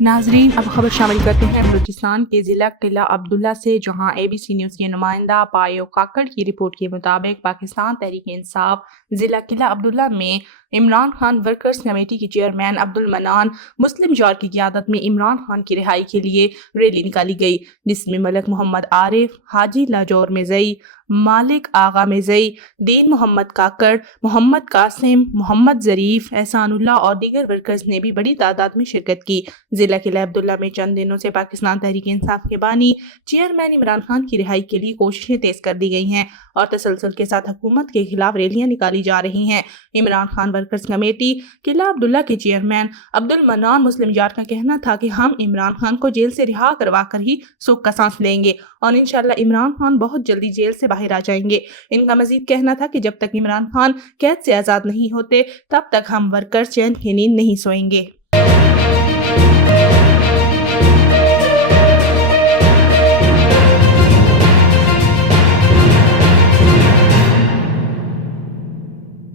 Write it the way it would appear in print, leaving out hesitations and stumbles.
नाजरीन, अब खबर शामिल करते हैं बलूचिस्तान के ज़िला किला अब्दुल्ला से, जहां ABC न्यूज़ के नुमाइंदा पायो काकड़ की रिपोर्ट के मुताबिक पाकिस्तान तहरीक इंसाफ ज़िला किला अब्दुल्ला में इमरान खान वर्कर्स कमेटी की चेयरमैन अब्दुल मनान मुस्लिम जार की क़ियादत में इमरान खान की रिहाई के लिए रैली निकाली गई, जिसमें मलक मोहम्मद आरिफ, हाजी लाजौर मिज़ई, मालिक आगा मिज़ई, दीन मोहम्मद काकड़, मोहम्मद कासिम, मोहम्मद ज़रीफ, एहसानुल्लाह और दीगर वर्कर्स ने भी बड़ी तादाद में शिरकत की। ज़िला किला अब्दुल्ला में चंद दिनों से पाकिस्तान तहरीक इंसाफ के बानी चेयरमैन इमरान खान की रिहाई के लिए कोशिशें तेज कर दी गई हैं और तसलसल के साथ हुकूमत के खिलाफ रैलियां निकाली जा रही हैं। इमरान खान वर्कर्स कमेटी किला अब्दुल्ला के चेयरमैन अब्दुल मनान मुस्लिम जार का कहना था कि हम इमरान खान को जेल से रिहा करवा कर ही सुख का सांस लेंगे और इंशाल्लाह इमरान खान बहुत जल्दी जेल से बाहर आ जाएंगे। इनका मजीद कहना था कि जब तक इमरान खान कैद से आज़ाद नहीं होते तब तक हम वर्कर्स चैन की नींद नहीं सोएंगे।